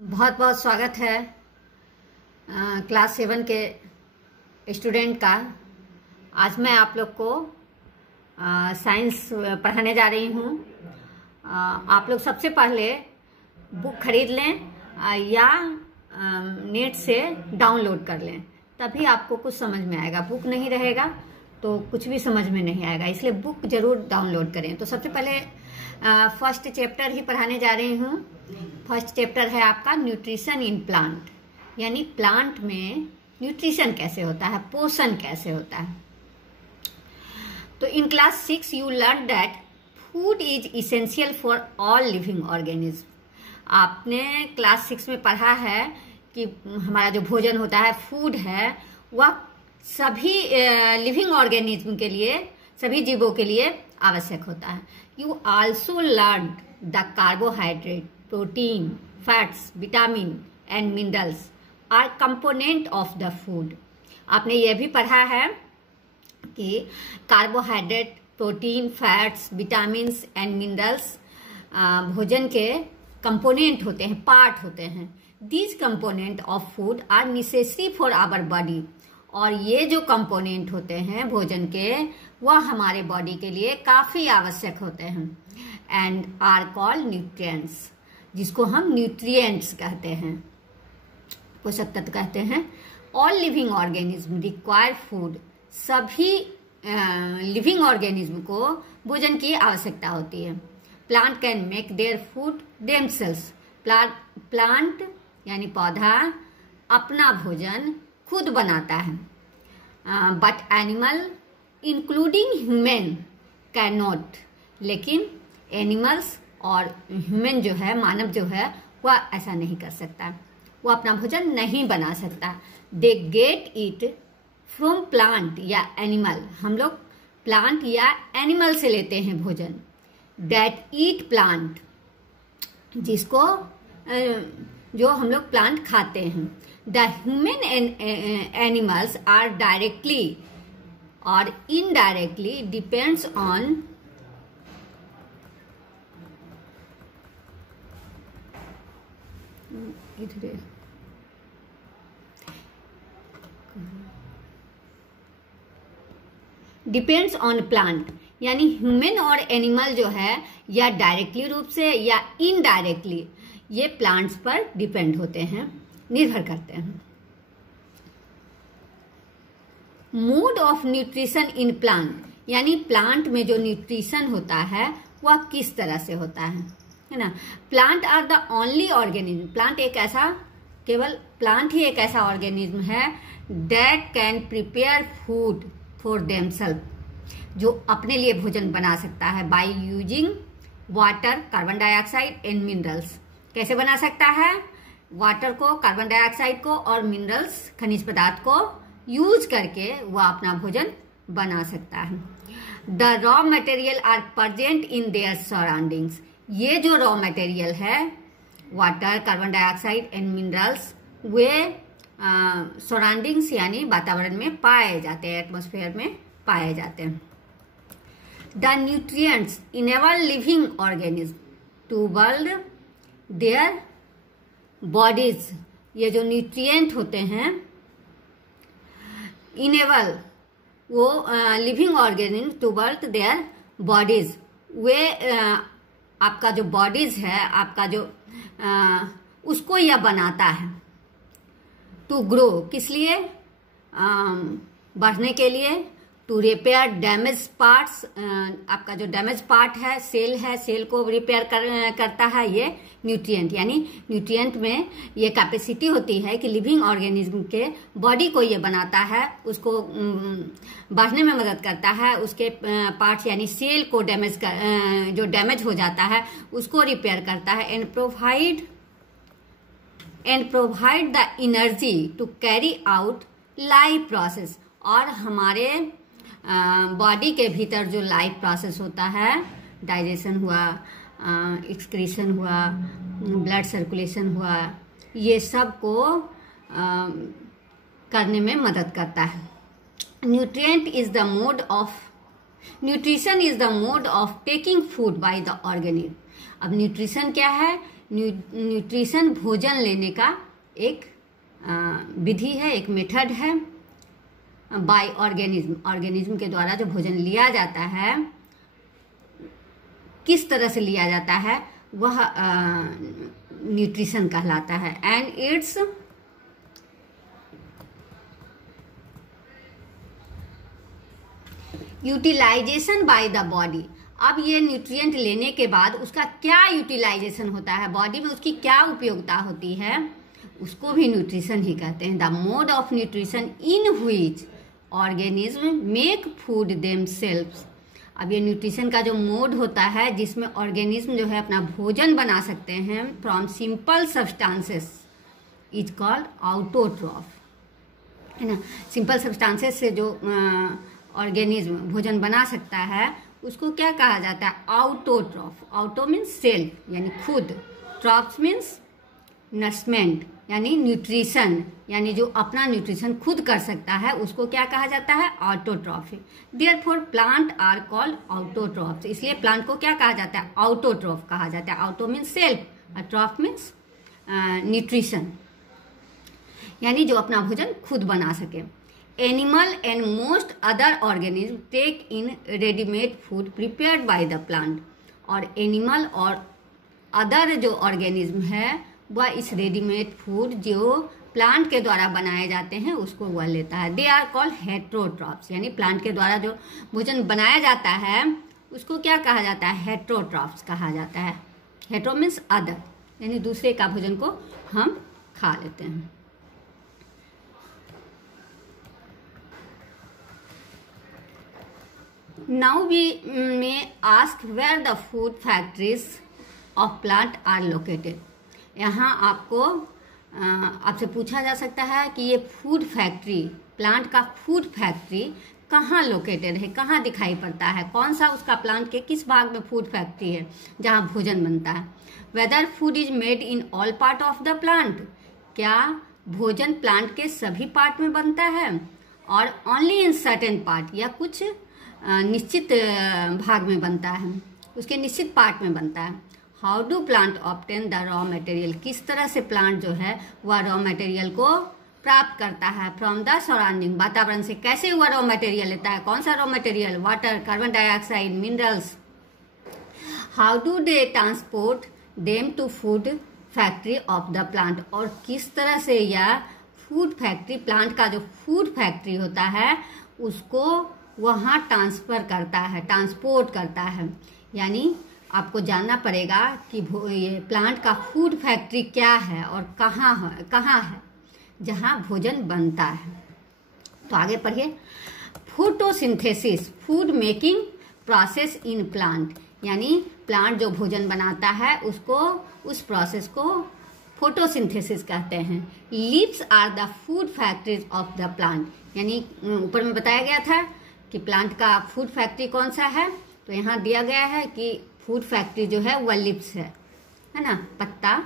बहुत बहुत स्वागत है क्लास 7 के स्टूडेंट का। आज मैं आप लोग को साइंस पढ़ाने जा रही हूँ। आप लोग सबसे पहले बुक खरीद लें या नेट से डाउनलोड कर लें, तभी आपको कुछ समझ में आएगा। बुक नहीं रहेगा तो कुछ भी समझ में नहीं आएगा, इसलिए बुक जरूर डाउनलोड करें। तो सबसे पहले फर्स्ट चैप्टर ही पढ़ाने जा रही हूँ। फर्स्ट चैप्टर है आपका न्यूट्रिशन इन प्लांट, यानी प्लांट में न्यूट्रिशन कैसे होता है, पोषण कैसे होता है। तो in class 6 you learn that food is essential for all living organism. आपने क्लास 6 में पढ़ा है कि हमारा जो भोजन होता है, फूड है, वह सभी लिविंग ऑर्गेनिज्म के लिए, सभी जीवों के लिए आवश्यक होता है। You also learn the carbohydrate, protein, fats, vitamin and minerals are component of the food. आपने ये भी पढ़ा है कि carbohydrate, protein, fats, vitamin and minerals भोजन के कंपोनेंट होते हैं, पार्ट होते हैं। These component of food are necessary for our body. और ये जो कंपोनेंट होते हैं भोजन के, वह हमारे बॉडी के लिए काफी आवश्यक होते हैं। एंड आर कॉल्ड न्यूट्रिएंट्स, जिसको हम न्यूट्रिएंट्स कहते हैं, पोषक तत्व कहते हैं। All living organism require food. सभी लिविंग ऑर्गेनिज्म को भोजन की आवश्यकता होती है। Plant can make their food themselves. Plant यानी पौधा अपना भोजन खुद बनाता है। But animal including human can not. लेकिन एनिमल्स और ह्यूमन जो है, मानव जो है, वह ऐसा नहीं कर सकता, वो अपना भोजन नहीं बना सकता। They get it from plant या एनिमल। हम लोग प्लांट या एनिमल से लेते हैं भोजन। दैट ईट प्लांट, जिसको जो हम लोग प्लांट खाते हैं। The human and animals are directly और indirectly depends on depends on plant, यानी ह्यूमन और एनिमल जो है, या डायरेक्टली रूप से या इनडायरेक्टली ये प्लांट्स पर डिपेंड होते हैं, निर्भर करते हैं। Mode of nutrition in plant, यानी प्लांट में जो न्यूट्रिशन होता है वह किस तरह से होता है ना। Plant are the only organism. Plant एक ऐसा, केवल प्लांट ही एक ऐसा ऑर्गेनिज्म है that can prepare food for themself, जो अपने लिए भोजन बना सकता है। By using water, carbon dioxide and minerals. कैसे बना सकता है? वाटर को, कार्बन डाइऑक्साइड को और मिनरल्स, खनिज पदार्थ को यूज करके वह अपना भोजन बना सकता है। The raw material are present in their surroundings. ये जो रॉ मटेरियल है, water, carbon dioxide and minerals, वे सराउंडिंग्स यानी वातावरण में पाए जाते हैं, एटमॉस्फेयर में पाए जाते हैं। The nutrients enable living organism to build their bodies. ये जो न्यूट्रिएंट होते हैं, इनेबल वो living organism to build their bodies. वे आपका जो बॉडीज है, आपका जो उसको यह बनाता है। टू ग्रो, किस लिए? बढ़ने के लिए। टू रिपेयर डैमेज पार्ट्स, आपका जो डैमेज पार्ट है, सेल को रिपेयर करता है ये न्यूट्रिएंट। यानी न्यूट्रिएंट में ये कैपेसिटी होती है कि लिविंग ऑर्गेनिज्म के बॉडी को ये बनाता है, उसको बढ़ने में मदद करता है, उसके पार्ट्स यानी सेल को जो डैमेज हो जाता है उसको रिपेयर करता है। And provide the energy to carry out life process. और हमारे बॉडी के भीतर जो लाइफ प्रोसेस होता है, डाइजेशन हुआ, एक्सक्रीशन हुआ, ब्लड सर्कुलेशन हुआ, ये सब को करने में मदद करता है। Nutrition is the mode of taking food by the organism. अब न्यूट्रिशन क्या है? न्यूट्रिशन भोजन लेने का एक विधि है, एक मेथड है। बाय ऑर्गेनिज्म, ऑर्गेनिज्म के द्वारा जो भोजन लिया जाता है, किस तरह से लिया जाता है, वह न्यूट्रिशन कहलाता है। And its utilization by the body. अब ये न्यूट्रिएंट लेने के बाद उसका क्या यूटिलाइजेशन होता है, बॉडी में उसकी क्या उपयोगिता होती है, उसको भी न्यूट्रिशन ही कहते हैं। The mode of nutrition in which organism make food themselves. अब ये न्यूट्रिशन का जो मोड होता है जिसमें ऑर्गेनिज्म जो है अपना भोजन बना सकते हैं from simple substances is called autotroph, है ना। सिंपल सब्सटेंसेस से जो ऑर्गेनिज्म भोजन बना सकता है उसको क्या कहा जाता है, ऑटोट्रॉफ। ऑटो मीन्स सेल्फ यानी खुद, ट्रॉफ्स मीन्स नरिशमेंट यानी न्यूट्रिशन, यानी जो अपना न्यूट्रिशन खुद कर सकता है उसको क्या कहा जाता है, autotroph. Therefore plant are called autotrophs. इसलिए प्लांट को क्या कहा जाता है, ऑटोट्रॉफ कहा जाता है। ऑटो मीन्स सेल्फ और ट्रॉफ मीन्स न्यूट्रिशन, यानी जो अपना भोजन खुद बना सके। Animal and most other organism take in readymade food prepared by the plant. और एनिमल और अदर जो ऑर्गेनिज्म है वह इस रेडीमेड फूड जो प्लांट के द्वारा बनाए जाते हैं उसको वह लेता है। दे आर कॉल्ड हेट्रोट्रॉफ्स, यानी प्लांट के द्वारा जो भोजन बनाया जाता है उसको क्या कहा जाता है, हेट्रोट्रॉफ्स कहा जाता है। हेट्रो मीन्स अदर, यानी दूसरे का भोजन को हम खा लेते हैं। Now we may ask where the food factories of plant are located. यहाँ आपको आपसे पूछा जा सकता है कि ये फूड फैक्ट्री, प्लांट का फूड फैक्ट्री कहाँ लोकेटेड है, कहाँ दिखाई पड़ता है, कौन सा उसका प्लांट के किस भाग में फूड फैक्ट्री है जहाँ भोजन बनता है। Whether food is made in all part of the plant, क्या भोजन प्लांट के सभी पार्ट में बनता है, और ओनली इन सर्टेन पार्ट, या कुछ निश्चित भाग में बनता है, उसके निश्चित पार्ट में बनता है। How do plant obtain the raw material, किस तरह से प्लांट जो है वह रॉ मटेरियल को प्राप्त करता है फ्रॉम द सराउंडिंग, वातावरण से कैसे वह रॉ मटेरियल लेता है, कौन सा raw material, water, carbon dioxide, minerals. How do they transport them to food factory of the plant, और किस तरह से यह फूड फैक्ट्री, प्लांट का जो फूड फैक्ट्री होता है उसको वहाँ ट्रांसफर करता है, ट्रांसपोर्ट करता है। यानी आपको जानना पड़ेगा कि ये प्लांट का फूड फैक्ट्री क्या है और कहाँ है जहाँ भोजन बनता है। तो आगे पढ़िए। Photosynthesis, food making process in plant, यानी प्लांट जो भोजन बनाता है उसको, उस प्रोसेस को फोटोसिंथेसिस कहते हैं। Leaves are the food factories of the plant, यानी ऊपर में बताया गया था कि प्लांट का फूड फैक्ट्री कौन सा है, तो यहाँ दिया गया है कि फूड फैक्ट्री जो है वह लिप्स है ना, पत्ता।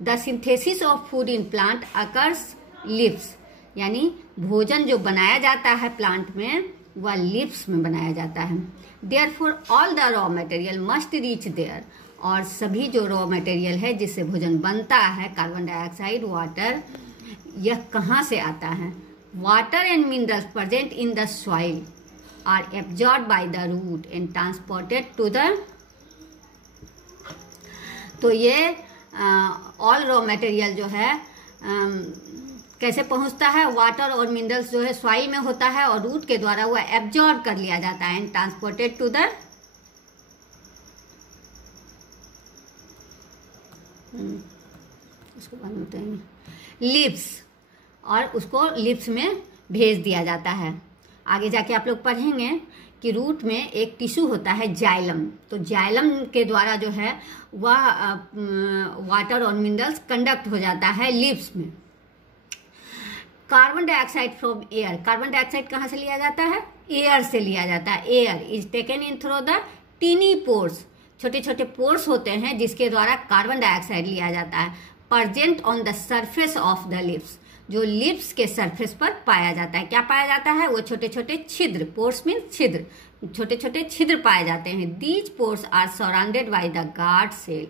The synthesis of food in plant occurs lips, यानी भोजन जो बनाया जाता है प्लांट में वह लिप्स में बनाया जाता है। Therefore all the raw material must reach there, और सभी जो रॉ मटेरियल है जिससे भोजन बनता है, कार्बन डाइऑक्साइड, वाटर, यह कहाँ से आता है। Water and minerals present in the soil are absorbed by the root and transported to the, तो ये ऑल रॉ मटेरियल जो है कैसे पहुंचता है, वाटर और मिनरल्स जो है सॉइल में होता है और रूट के द्वारा वह एब्जॉर्ब कर लिया जाता है एंड ट्रांसपोर्टेड टू द, उसको बाद में बताएंगे, लिप्स, और उसको लिप्स में भेज दिया जाता है। आगे जाके आप लोग पढ़ेंगे कि रूट में एक टिश्यू होता है जाइलम, तो जाइलम के द्वारा जो है वह वाटर और मिनरल्स कंडक्ट हो जाता है लिप्स में। Carbon dioxide from air, carbon dioxide कहाँ से लिया जाता है, एयर से लिया जाता है। Air is taken in through the tiny pores, छोटे छोटे पोर्स होते हैं जिसके द्वारा कार्बन डाइऑक्साइड लिया जाता है। Present on the surface of the lips, जो लिप्स के सरफेस पर पाया जाता है। क्या पाया जाता है? वो छोटे छोटे छिद्र, पोर्स मीन छिद्र, छोटे छोटे छिद्र पाए जाते हैं। These pores are surrounded by the guard cell.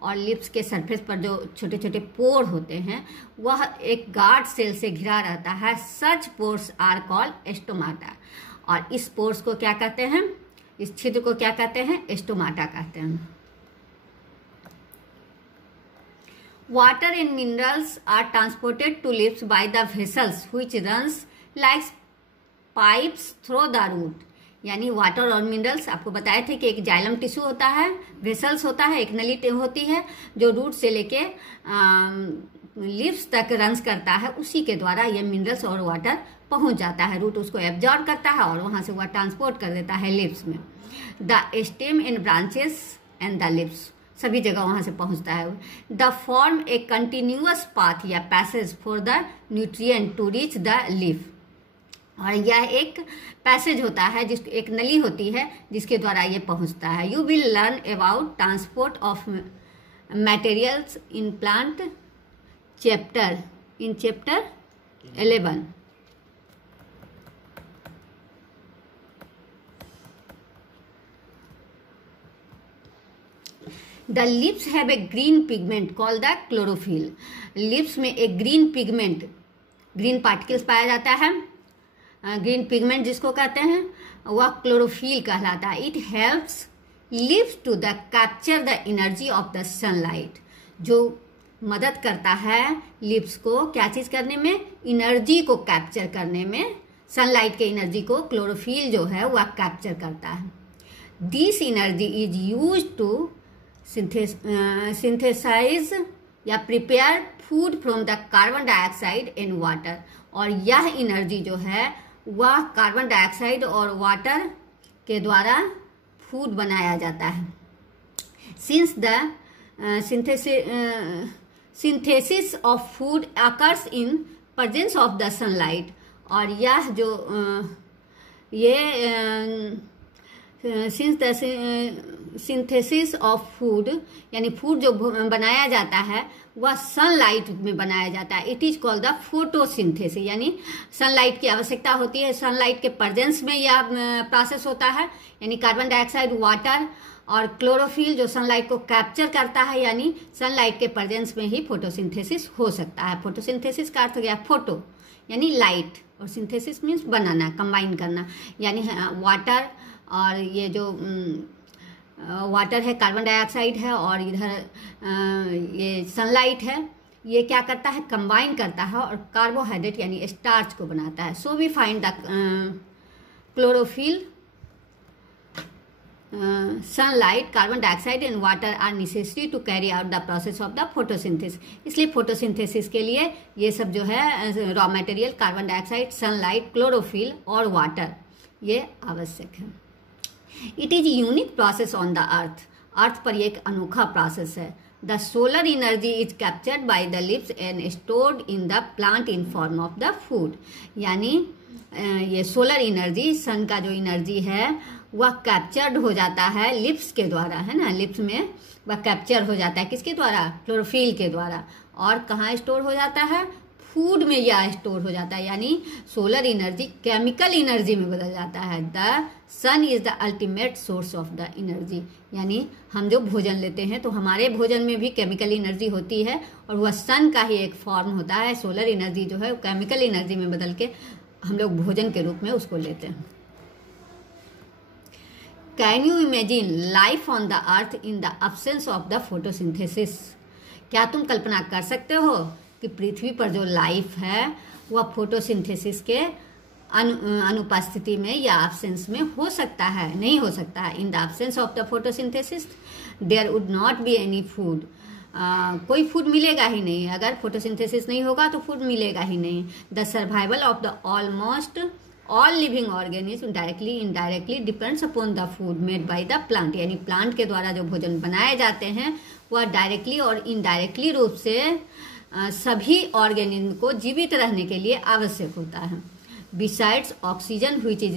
और लिप्स के सरफेस पर जो छोटे छोटे पोर होते हैं वह एक गार्ड सेल से घिरा रहता है। सच पोर्स आर कॉल्ड स्टोमाटा। और इस पोर्स को क्या कहते हैं? इस छिद्र को क्या कहते हैं? स्टोमाटा कहते हैं। Water and minerals are transported to leaves by the vessels which runs like pipes through the root. यानी वाटर और मिनरल्स आपको बताए थे कि एक जाइलम टिश्यू होता है, वेसल्स होता है, एक नली होती है जो रूट से लेके लिप्स तक रन्स करता है। उसी के द्वारा ये मिनरल्स और वाटर पहुंच जाता है। रूट उसको एब्जॉर्ब करता है और वहां से वह ट्रांसपोर्ट कर देता है लिप्स में। The stem and branches and the lips, सभी जगह वहां से पहुंचता है। The form a continuous path या passage for the nutrient to reach the lip. और यह एक पैसेज होता है, जिस एक नली होती है जिसके द्वारा ये पहुंचता है। You will learn about transport of materials in plant chapter 11। The lips have a green pigment called the chlorophyll. Lips में एक ग्रीन पिगमेंट, ग्रीन पार्टिकल्स पाया जाता है। ग्रीन पिगमेंट जिसको कहते हैं वह क्लोरोफिल कहलाता है। It helps lips to the capture the energy of the sunlight. जो मदद करता है लिप्स को क्या चीज करने में? एनर्जी को कैप्चर करने में। सनलाइट के एनर्जी को क्लोरोफिल जो है वह कैप्चर करता है। This energy is use to synthesize या prepare food from the carbon dioxide and water. और यह एनर्जी जो है वह कार्बन डाइऑक्साइड और वाटर के द्वारा फूड बनाया जाता है। Since the synthesis of food occurs in presence of the sunlight. और यह जो सिंथेसिस ऑफ फूड यानी फूड जो बनाया जाता है वह सनलाइट में बनाया जाता है। It is called the photosynthesis. यानी सनलाइट की आवश्यकता होती है, सनलाइट के प्रेजेंस में यह प्रोसेस होता है। यानी कार्बन डाइऑक्साइड, वाटर और क्लोरोफिल जो सनलाइट को कैप्चर करता है, यानी सनलाइट के प्रेजेंस में ही फोटोसिंथेसिस हो सकता है। फोटोसिंथेसिस का अर्थ हो गया फोटो यानी लाइट, और सिंथेसिस मीन्स बनाना, कंबाइन करना। यानी वाटर और ये जो वाटर है, कार्बन डाइऑक्साइड है, और इधर ये सनलाइट है, ये क्या करता है? कंबाइन करता है और कार्बोहाइड्रेट यानी स्टार्च को बनाता है। So we find the chlorophyll, sunlight, carbon dioxide and water are necessary to carry out the process of the photosynthesis. इसलिए फोटोसिंथेसिस के लिए ये सब जो है raw material, carbon dioxide, sunlight, chlorophyll और वाटर, ये आवश्यक है। It is unique process on the earth. Earth पर एक अनोखा प्रोसेस है। The solar energy is captured by the lips and stored in the plant in form of the food. यानी ये सोलर एनर्जी, सन का जो एनर्जी है वह कैप्चर्ड हो जाता है लिप्स के द्वारा, है ना। लिप्स में वह कैप्चर हो जाता है किसके द्वारा? क्लोरोफिल के द्वारा। और कहाँ स्टोर हो जाता है? फूड में यह स्टोर हो जाता है। यानी सोलर एनर्जी केमिकल एनर्जी में बदल जाता है। The sun is the ultimate source of the energy. यानी हम जो भोजन लेते हैं तो हमारे भोजन में भी केमिकल एनर्जी होती है, और वह सन का ही एक फॉर्म होता है। सोलर एनर्जी जो है केमिकल एनर्जी में बदल के हम लोग भोजन के रूप में उसको लेते हैं। Can you imagine life on the earth in the absence of the photosynthesis? क्या तुम कल्पना कर सकते हो कि पृथ्वी पर जो लाइफ है वह फोटोसिंथेसिस के अनुपस्थिति में या एब्सेंस में हो सकता है? नहीं हो सकता है। In the absence of the photosynthesis there would not be any food. कोई फूड मिलेगा ही नहीं। अगर फोटोसिंथेसिस नहीं होगा तो फूड मिलेगा ही नहीं। The survival of the almost all living organism directly indirectly depends upon the food made by the plant. यानी प्लांट के द्वारा जो भोजन बनाए जाते हैं वह डायरेक्टली और इनडायरेक्टली रूप से सभी ऑर्गेनिज्म को जीवित रहने के लिए आवश्यक होता है। Besides oxygen which is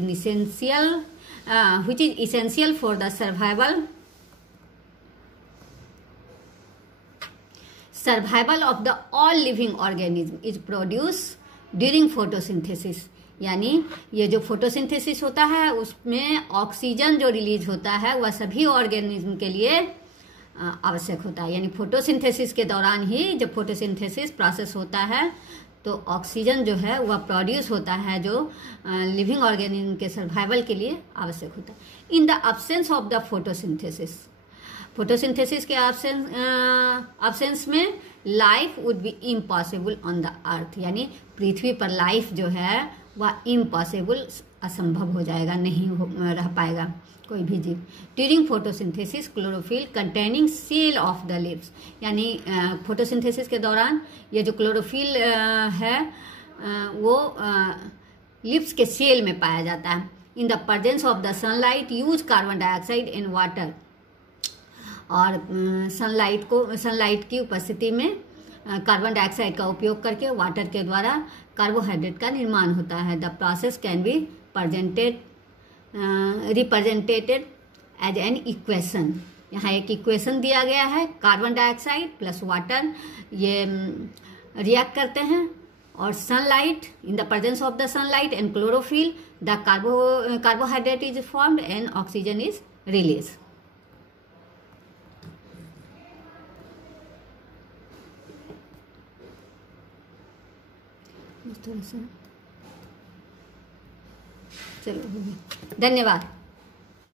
essential for the survival, survival of the all living organism is produce during photosynthesis. यानी ये जो फोटोसिंथेसिस होता है उसमें ऑक्सीजन जो रिलीज होता है वह सभी ऑर्गेनिज्म के लिए आवश्यक होता है। यानी फोटोसिंथेसिस के दौरान ही जब फोटोसिंथेसिस प्रोसेस होता है तो ऑक्सीजन जो है वह प्रोड्यूस होता है जो लिविंग ऑर्गेनिज्म के सर्वाइवल के लिए आवश्यक होता है। In the absence of the photosynthesis, photosynthesis के अब्सेंस में life would be impossible on the अर्थ। यानी पृथ्वी पर लाइफ जो है वह इम्पॉसिबल, असंभव हो जाएगा, नहीं रह पाएगा कोई भी जीव। During photosynthesis chlorophyll containing cell of the leaves, यानी फोटोसिंथेसिस के दौरान ये जो क्लोरोफिल है वो लिव्स के सेल में पाया जाता है। In the presence of the sunlight use carbon dioxide in water, और सनलाइट की उपस्थिति में कार्बन डाइऑक्साइड का उपयोग करके वाटर के द्वारा कार्बोहाइड्रेट का निर्माण होता है। The process can be represented as an equation. यहाँ एक इक्वेशन दिया गया है, कार्बन डाइऑक्साइड प्लस वाटर ये रिएक्ट करते हैं और sunlight, in the presence of the sunlight and chlorophyll the carbohydrate is formed and oxygen is release. चलो, धन्यवाद।